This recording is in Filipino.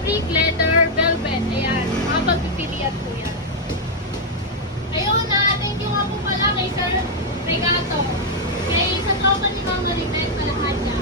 fabric, leather, velvet. Ayan, mga pagpipilian po yan. Ayun na, thank you nga po pala kay Sir Regato. Kay sa tropa ni Mama Ritel, sa lahat niya.